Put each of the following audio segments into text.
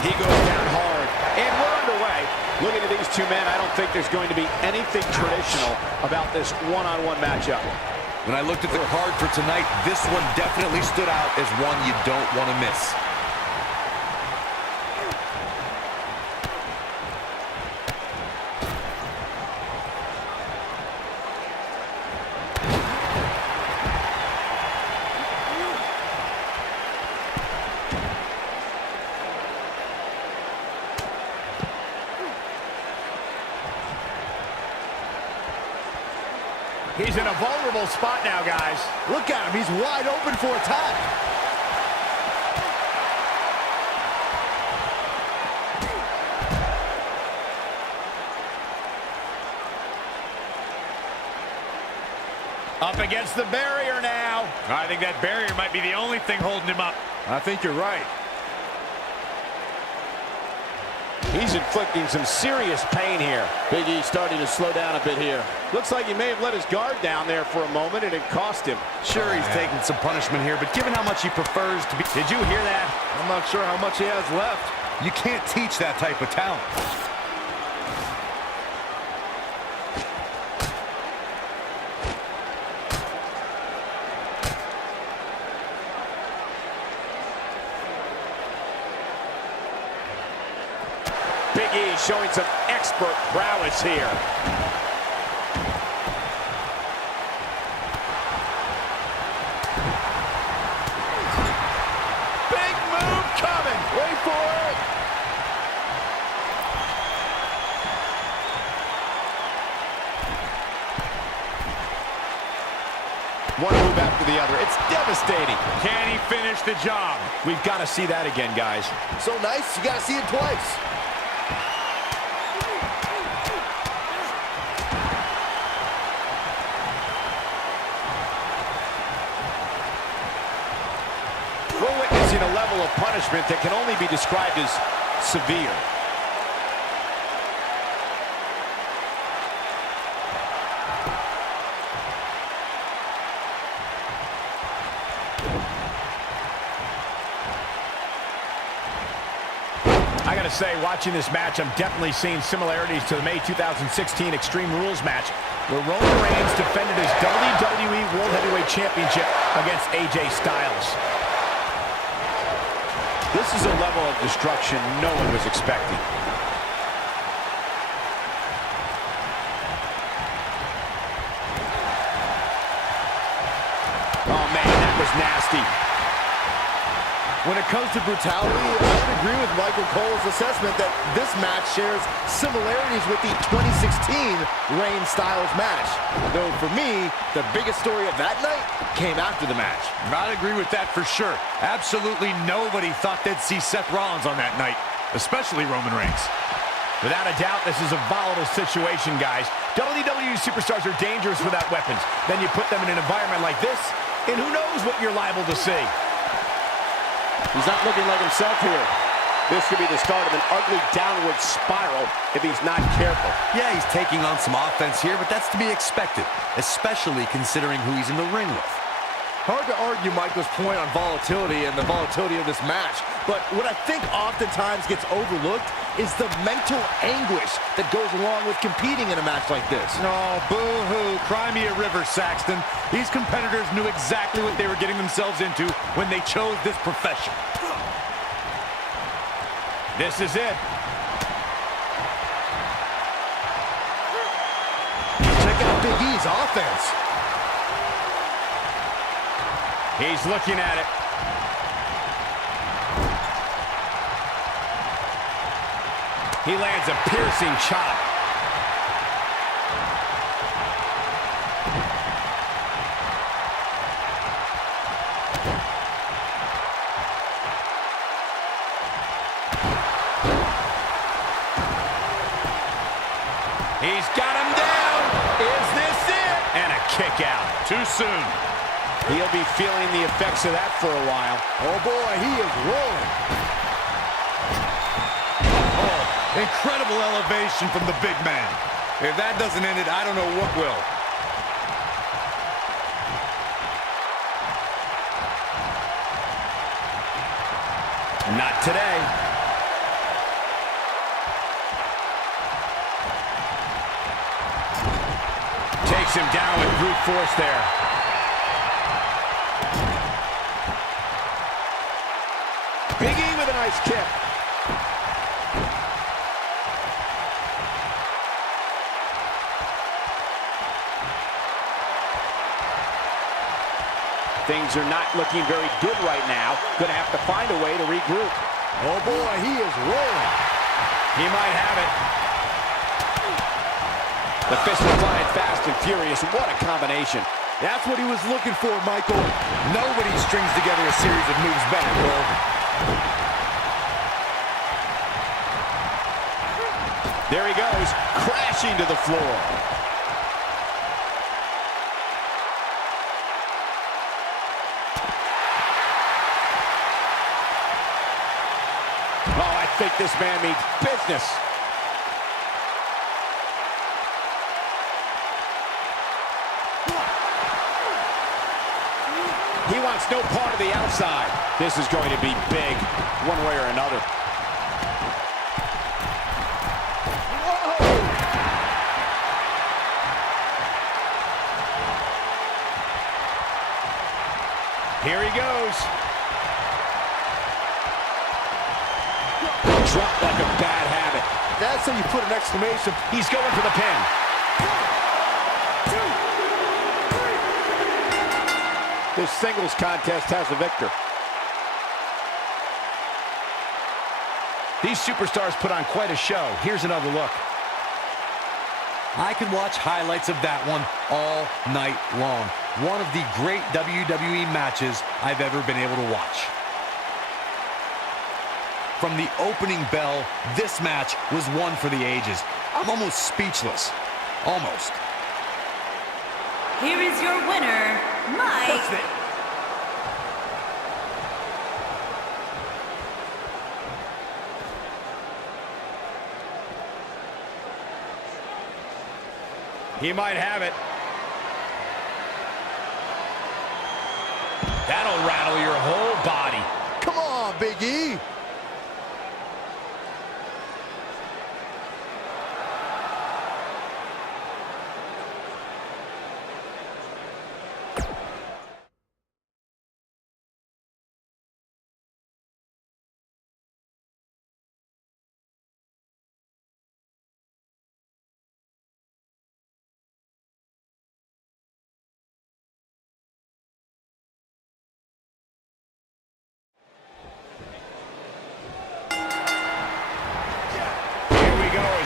He goes down hard. And we're underway. Looking at these two men, I don't think there's going to be anything traditional about this one-on-one matchup. When I looked at the card for tonight, this one definitely stood out as one you don't want to miss. He's in a vulnerable spot now, guys. Look at him. He's wide open for attack. Up against the barrier now. I think that barrier might be the only thing holding him up. I think you're right. He's inflicting some serious pain here. Big E starting to slow down a bit here. Looks like he may have let his guard down there for a moment, and it cost him. Sure, he's taking some punishment here, but given how much he prefers to be... Did you hear that? I'm not sure how much he has left. You can't teach that type of talent. Big E showing some expert prowess here. Big move coming. Wait for it. One move after the other. It's devastating. Can he finish the job? We've got to see that again, guys. So nice, you got to see it twice. We're witnessing a level of punishment that can only be described as severe. I gotta say, watching this match, I'm definitely seeing similarities to the May 2016 Extreme Rules match, where Roman Reigns defended his WWE World Heavyweight Championship against AJ Styles. This is a level of destruction no one was expecting. Oh, man, that was nasty. When it comes to brutality, I would agree with Michael Cole's assessment that this match shares similarities with the 2016 Reigns-Styles match. Though for me, the biggest story of that night came after the match. I'd agree with that for sure. Absolutely nobody thought they'd see Seth Rollins on that night, especially Roman Reigns. Without a doubt, this is a volatile situation, guys. WWE superstars are dangerous without weapons. Then you put them in an environment like this, and who knows what you're liable to see. He's not looking like himself here. This could be the start of an ugly downward spiral if he's not careful. Yeah, he's taking on some offense here, but that's to be expected, especially considering who he's in the ring with. Hard to argue Michael's point on volatility and the volatility of this match, but what I think oftentimes gets overlooked is the mental anguish that goes along with competing in a match like this. Oh, boo-hoo. Cry me a river, Saxton. These competitors knew exactly what they were getting themselves into when they chose this profession. This is it. Check out Big E's offense. He's looking at it. He lands a piercing chop. He's got him down. Is this it? And a kick out. Too soon. He'll be feeling the effects of that for a while. Oh boy, he is rolling. Oh, incredible elevation from the big man. If that doesn't end it, I don't know what will. Not today. Takes him down with brute force there. Big E with a nice kick. Things are not looking very good right now. Gonna have to find a way to regroup. Oh boy, he is rolling. He might have it. The fist was flying fast and furious. What a combination. That's what he was looking for, Michael. Nobody strings together a series of moves better, Cole. There he goes, crashing to the floor. Oh, I think this man means business. He wants no part of the outside. This is going to be big, one way or another. Here he goes. Dropped like a bad habit. That's how you put an exclamation. He's going for the pin. 1, 2, 3. This singles contest has a victor. These superstars put on quite a show. Here's another look. I could watch highlights of that one all night long. One of the great WWE matches I've ever been able to watch. From the opening bell, this match was one for the ages. I'm almost speechless. Almost. Here is your winner, Mike. He might have it. That'll rattle your whole body. Come on, Big E.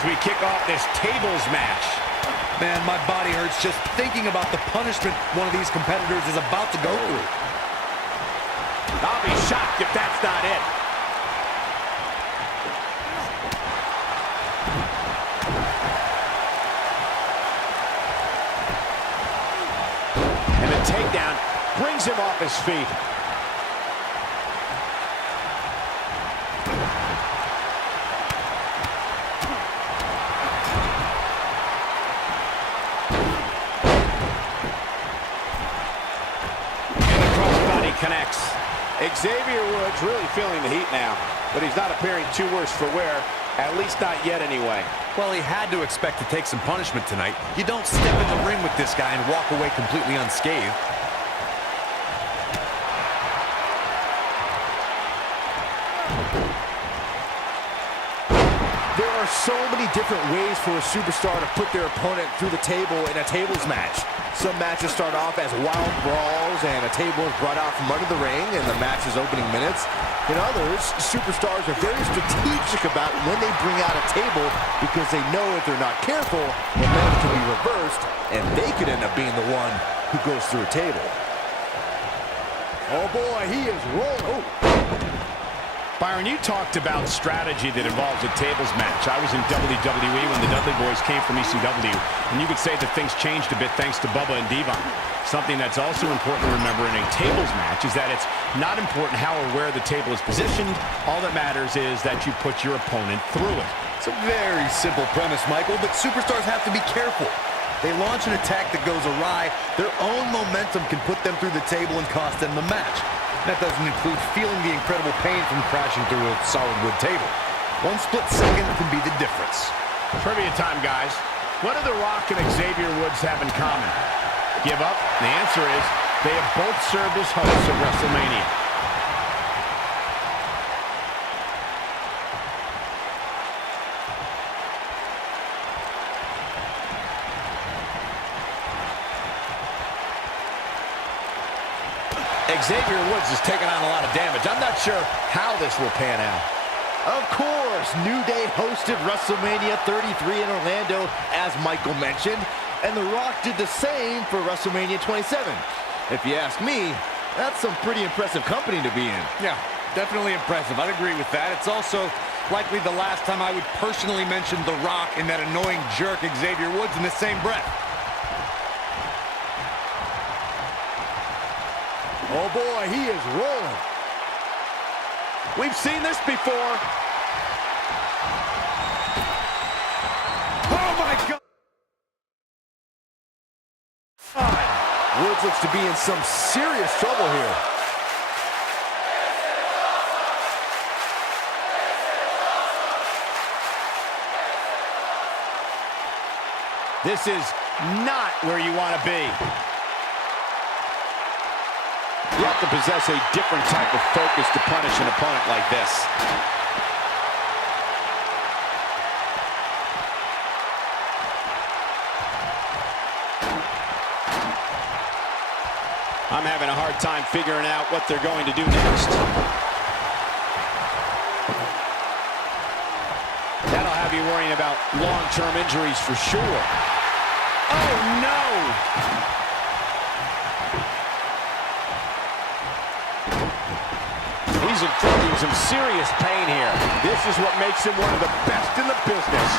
We kick off this tables match. Man, my body hurts just thinking about the punishment one of these competitors is about to go through. I'll be shocked if that's not it. And the takedown brings him off his feet. Connects. Xavier Woods really feeling the heat now, but he's not appearing too worse for wear, at least not yet anyway. Well, he had to expect to take some punishment tonight. You don't step in the ring with this guy and walk away completely unscathed. There are so many different ways for a superstar to put their opponent through the table in a tables match. Some matches start off as wild brawls and a table is brought out from under the ring in the match's opening minutes. In others, superstars are very strategic about when they bring out a table because they know if they're not careful, momentum can be reversed and they could end up being the one who goes through a table. Oh boy, he is rolling. Byron, you talked about strategy that involves a tables match. I was in WWE when the Dudley Boys came from ECW, and you could say that things changed a bit thanks to Bubba and Devon. Something that's also important to remember in a tables match is that it's not important how or where the table is positioned. All that matters is that you put your opponent through it. It's a very simple premise, Michael, but superstars have to be careful. They launch an attack that goes awry, their own momentum can put them through the table and cost them the match. That doesn't include feeling the incredible pain from crashing through a solid wood table. One split second can be the difference. Trivia time, guys. What do The Rock and Xavier Woods have in common? Give up? The answer is they have both served as hosts of WrestleMania. Xavier Woods is taking on a lot of damage. I'm not sure how this will pan out. Of course, New Day hosted WrestleMania 33 in Orlando, as Michael mentioned, and The Rock did the same for WrestleMania 27. If you ask me, that's some pretty impressive company to be in. Yeah, definitely impressive. I'd agree with that. It's also likely the last time I would personally mention The Rock and that annoying jerk Xavier Woods in the same breath. Oh boy, he is rolling. We've seen this before. Oh my God! Woods looks to be in some serious trouble here. This is not where you want to be. You have to possess a different type of focus to punish an opponent like this. I'm having a hard time figuring out what they're going to do next. That'll have you worrying about long-term injuries for sure. Oh, no! He's inflicting some serious pain here. This is what makes him one of the best in the business.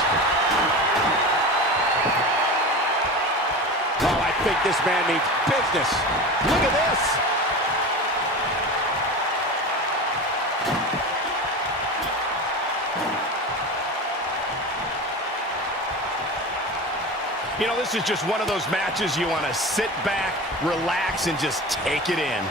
Oh, I think this man means business. Look at this. You know, this is just one of those matches you want to sit back, relax, and just take it in.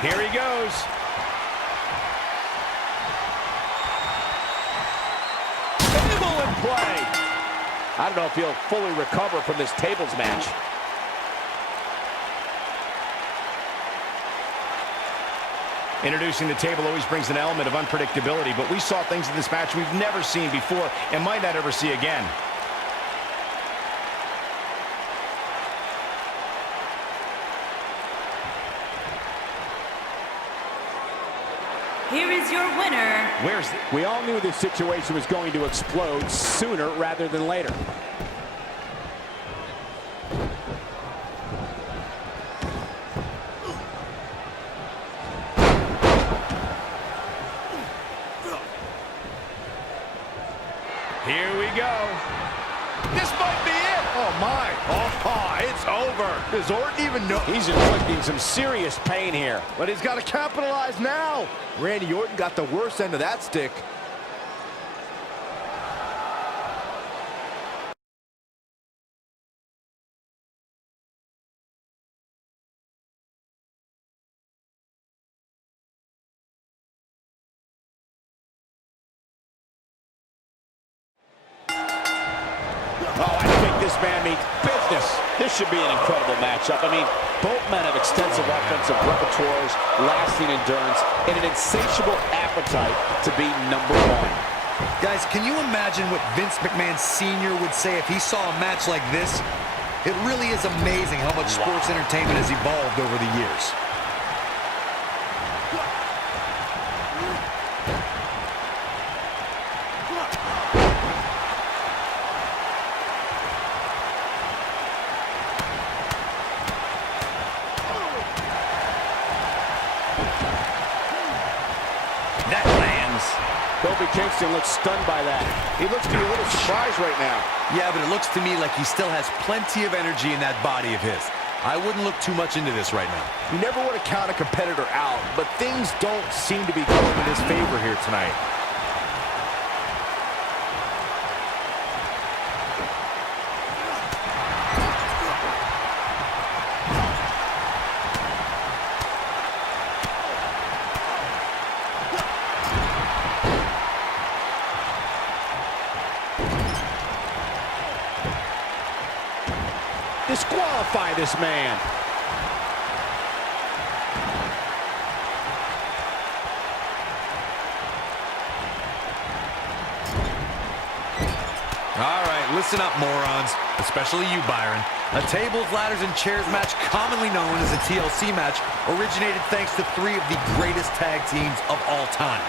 Here he goes. Table in play. I don't know if he'll fully recover from this tables match. Introducing the table always brings an element of unpredictability, but we saw things in this match we've never seen before and might not ever see again. Here is your winner. We all knew this situation was going to explode sooner rather than later. Here we go. This might be it. Oh my. Oh, it's over. Does Orton even know? He's inflicting some serious pain here. But he's got to capitalize now. Randy Orton got the worst end of that stick. Oh, I think this man means business. This should be an incredible matchup. I mean, both men have extensive offensive repertoires, lasting endurance, and an insatiable appetite to be number one. Guys, can you imagine what Vince McMahon Sr. would say if he saw a match like this? It really is amazing how much sports entertainment has evolved over the years. That lands. Kofi Kingston looks stunned by that. He looks to be a little surprised right now. Yeah, but it looks to me like he still has plenty of energy in that body of his. I wouldn't look too much into this right now. You never want to count a competitor out, but things don't seem to be going in his favor here tonight. disqualify this man. All right, listen up, morons. Especially you, Byron. A tables, ladders, and chairs match, commonly known as a TLC match, originated thanks to three of the greatest tag teams of all time.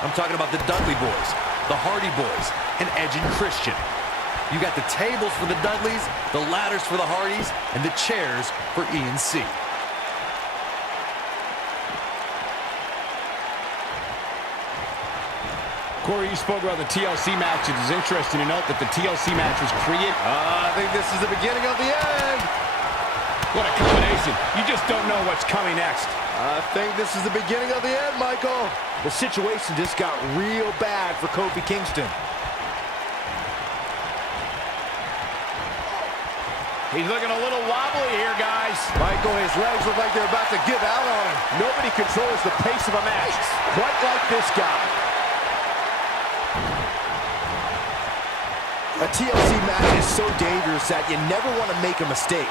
I'm talking about the Dudley Boys, the Hardy Boys, and Edge and Christian. You got the tables for the Dudleys, the ladders for the Hardys, and the chairs for E&C. Corey, you spoke about the TLC match. It is interesting to note that the TLC match was created. I think this is the beginning of the end. What a combination. You just don't know what's coming next. I think this is the beginning of the end, Michael. The situation just got real bad for Kofi Kingston. He's looking a little wobbly here, guys. Michael, his legs look like they're about to give out on him. Nobody controls the pace of a match quite like this guy. A TLC match is so dangerous that you never want to make a mistake.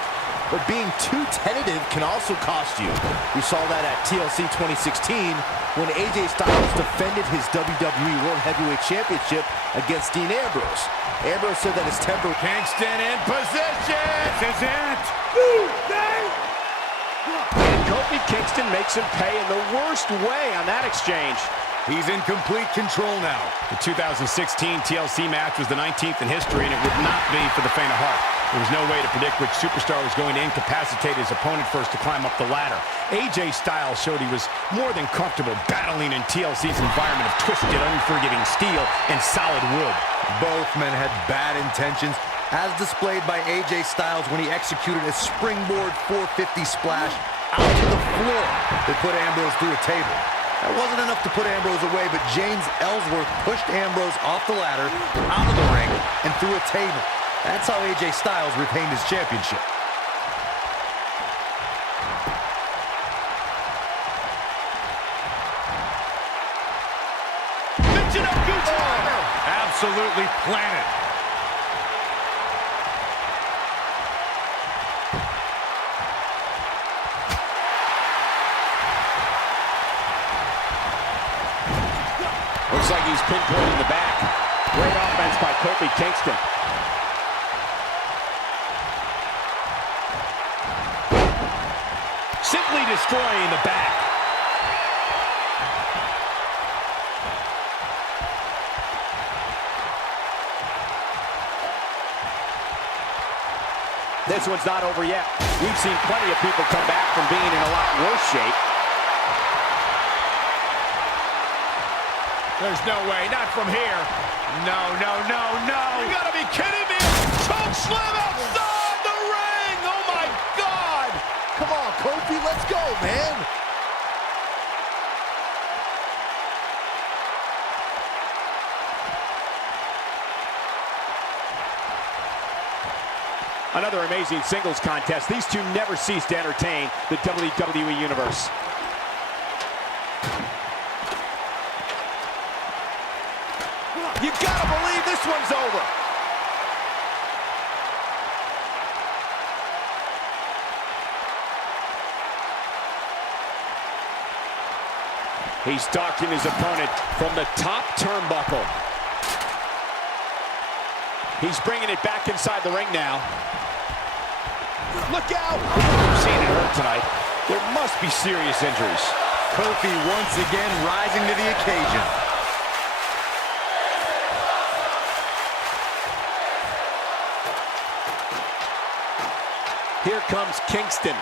But being too tentative can also cost you. We saw that at TLC 2016 when AJ Styles defended his WWE World Heavyweight Championship against Dean Ambrose. Ambrose said that his temper... Kingston in position. This is it. And Kofi Kingston makes him pay in the worst way on that exchange. He's in complete control now. The 2016 TLC match was the 19th in history, and it would not be for the faint of heart. There was no way to predict which superstar was going to incapacitate his opponent first to climb up the ladder. AJ Styles showed he was more than comfortable battling in TLC's environment of twisted, unforgiving steel and solid wood. Both men had bad intentions, as displayed by AJ Styles when he executed a springboard 450 splash out to the floor that put Ambrose through a table. That wasn't enough to put Ambrose away, but James Ellsworth pushed Ambrose off the ladder, out of the ring, and through a table. That's how AJ Styles retained his championship. Absolutely planted. Looks like he's pinpointing the back. Great offense by Kofi Kingston. Simply destroying the back. This one's not over yet. We've seen plenty of people come back from being in a lot worse shape. There's no way, not from here. No, no, no, no. You gotta be kidding me. Choke slam outside the ring. Oh my God. Come on, Kofi, let's go, man. Another amazing singles contest. These two never cease to entertain the WWE Universe. You gotta believe this one's over. He's stalking his opponent from the top turnbuckle. He's bringing it back inside the ring now. Look out! We've seen it hurt tonight. There must be serious injuries. Kofi once again rising to the occasion. Here comes Kingston.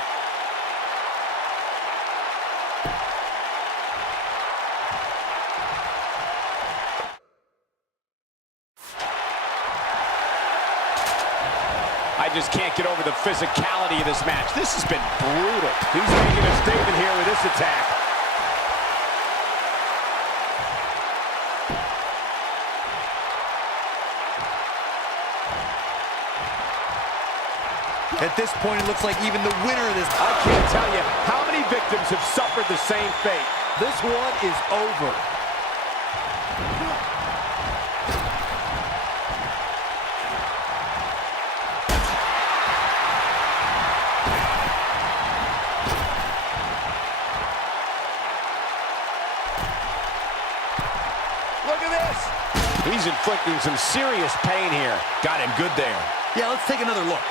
I just can't get over the physicality of this match. This has been brutal. He's making a statement here with this attack. At this point, it looks like even the winner of this... I can't tell you how many victims have suffered the same fate. This one is over. inflicting some serious pain here. Got him good there. Yeah, let's take another look.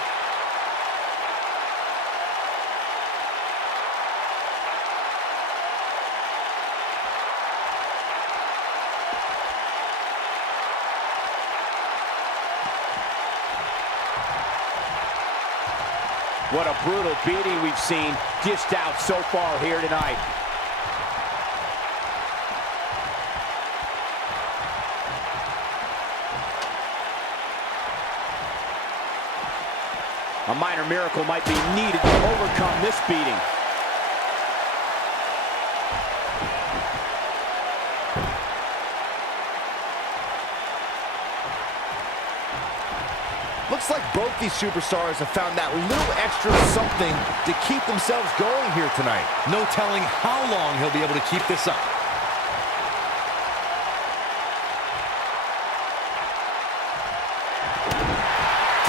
What a brutal beating we've seen dished out so far here tonight. A minor miracle might be needed to overcome this beating. Looks like both these superstars have found that little extra something to keep themselves going here tonight. No telling how long he'll be able to keep this up.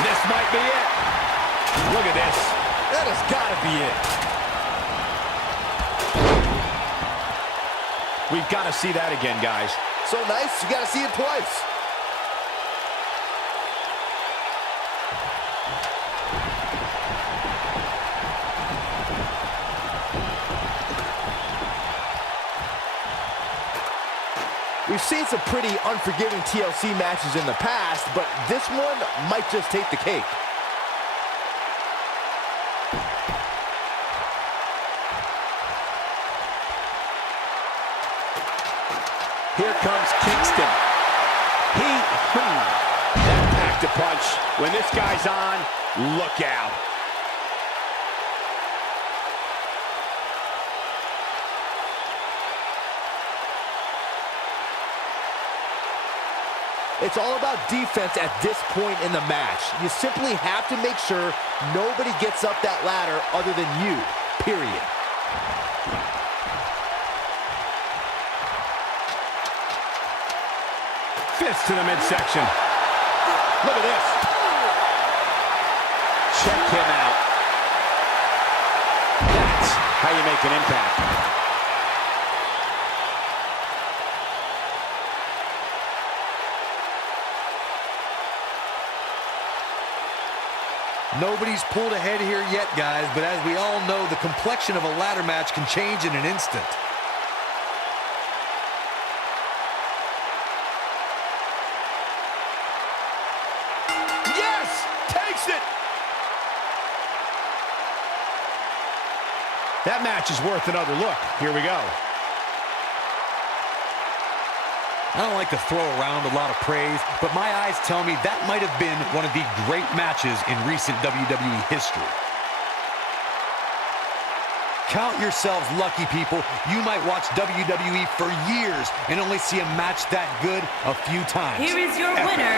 This might be it. Look at this. That has got to be it. We've got to see that again, guys. So nice, you got to see it twice. We've seen some pretty unforgiving TLC matches in the past, but this one might just take the cake. Here comes Kingston. That packed a punch. When this guy's on, look out. It's all about defense at this point in the match. You simply have to make sure nobody gets up that ladder other than you, period. Fist to the midsection. Look at this. Check him out. That's how you make an impact. Nobody's pulled ahead here yet, guys, but as we all know, the complexion of a ladder match can change in an instant. Yes! Takes it! That match is worth another look. Here we go. I don't like to throw around a lot of praise, but my eyes tell me that might have been one of the great matches in recent WWE history. Count yourselves lucky, people. You might watch WWE for years and only see a match that good a few times. Here is your winner,